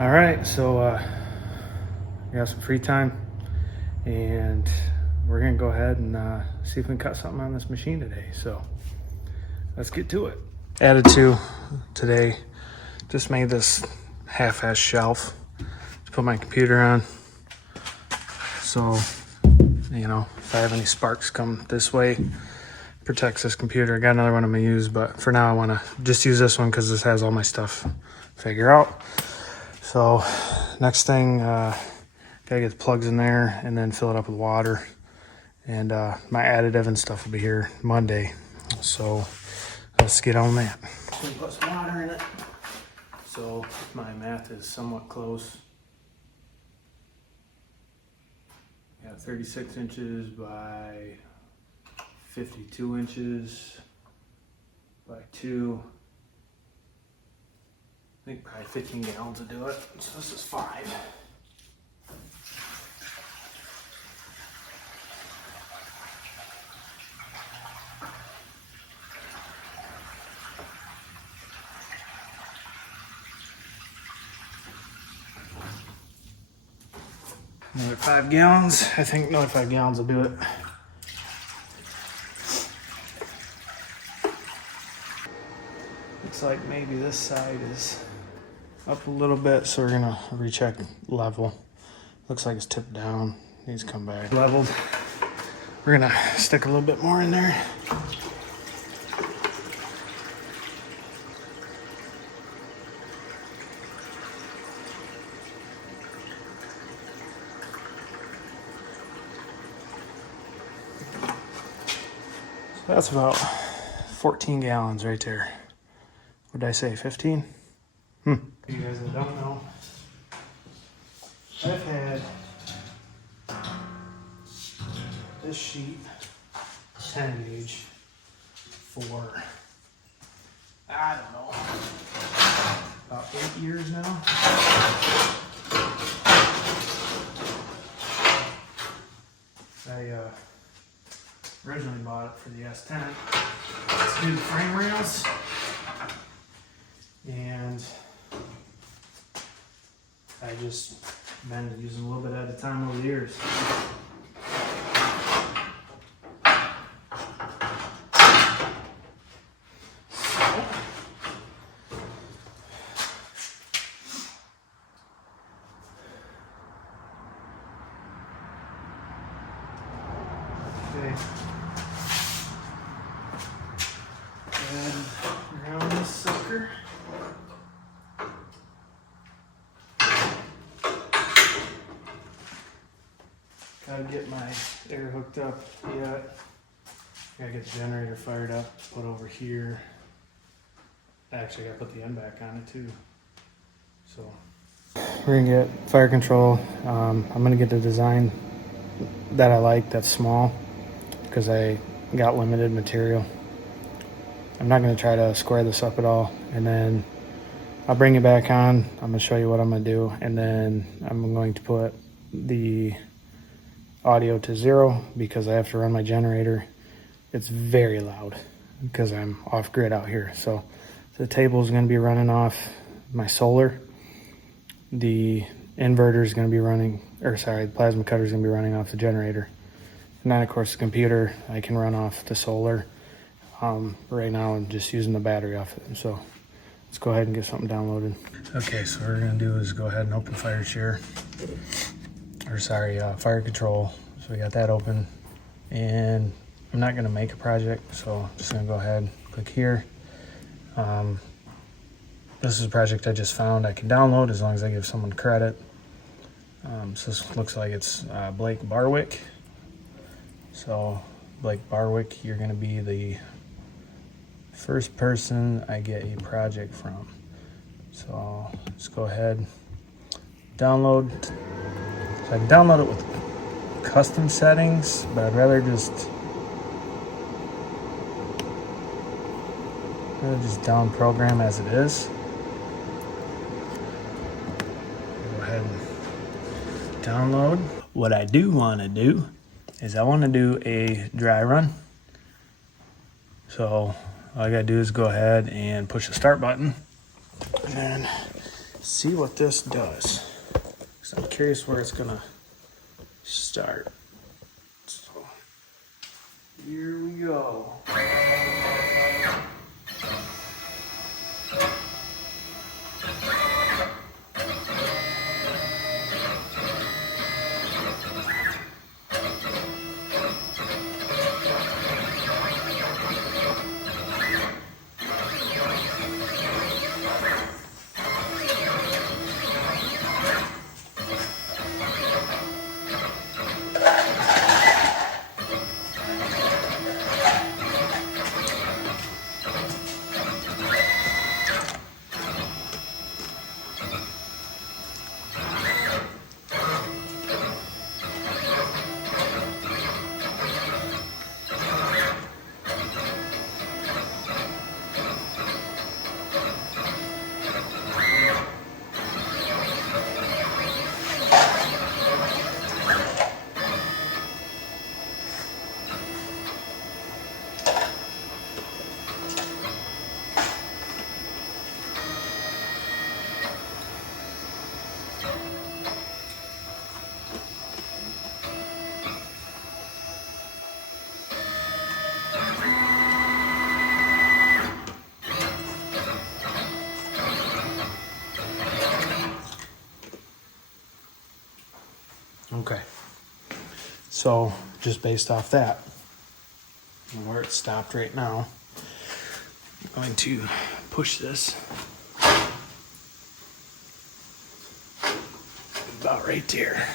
All right, so we got some free time, and we're gonna go ahead and see if we can cut something on this machine today. So let's get to it. Added to today, just made this half-ass shelf to put my computer on. So, you know, if I have any sparks come this way, protects this computer. I got another one I'm gonna use, but for now I wanna just use this one because this has all my stuff figured out. So next thing, gotta get the plugs in there and then fill it up with water. And my additive and stuff will be here Monday. So let's get on that. Gonna put some water in it. So if my math is somewhat close, yeah, 36 inches by 52 inches by 2. I think probably 15 gallons will do it. So this is 5. Another 5 gallons. I think another 5 gallons will do it. Looks like maybe this side is up a little bit, so we're gonna recheck level. Looks like it's tipped down. Needs to come back leveled. We're gonna stick a little bit more in there. So that's about 14 gallons right there. What did I say, 15? You guys that don't know, I've had this sheet 10 gauge for, I don't know, about 8 years now. I originally bought it for the S10 to do the frame rails, and I just been using a little bit at a time over the years. Okay. And around this sucker. Gotta get my air hooked up yet. Gotta get the generator fired up, put over here. Actually, I gotta put the end back on it too. So we're gonna get fire control. I'm gonna get the design that I like, that's small, because I got limited material. I'm not gonna try to square this up at all, and then I'll bring it back on. I'm gonna show you what I'm gonna do, and then I'm going to put the audio to 0 because I have to run my generator. It's very loud because I'm off grid out here. So the table is going to be running off my solar. The inverter is going to be running, or sorry, the plasma cutter is going to be running off the generator. And then of course the computer, I can run off the solar. Right now I'm just using the battery off it. So let's go ahead and get something downloaded. Okay, so what we're going to do is go ahead and open FireShare. Or sorry, fire control. So we got that open, and I'm not gonna make a project, so I'm just gonna go ahead, click here. This is a project I just found I can download as long as I give someone credit. So this looks like it's Blake Barwick. So Blake Barwick, you're gonna be the first person I get a project from. So let's go ahead, download. So I can download it with custom settings, but I'd rather just down program as it is. Go ahead and download. What I do want to do is I want to do a dry run. So all I gotta do is go ahead and push the start button, and then see what this does. 'Cause I'm curious where it's gonna start. So here we go. Okay, so just based off that, and where it stopped right now, I'm going to push this about right there.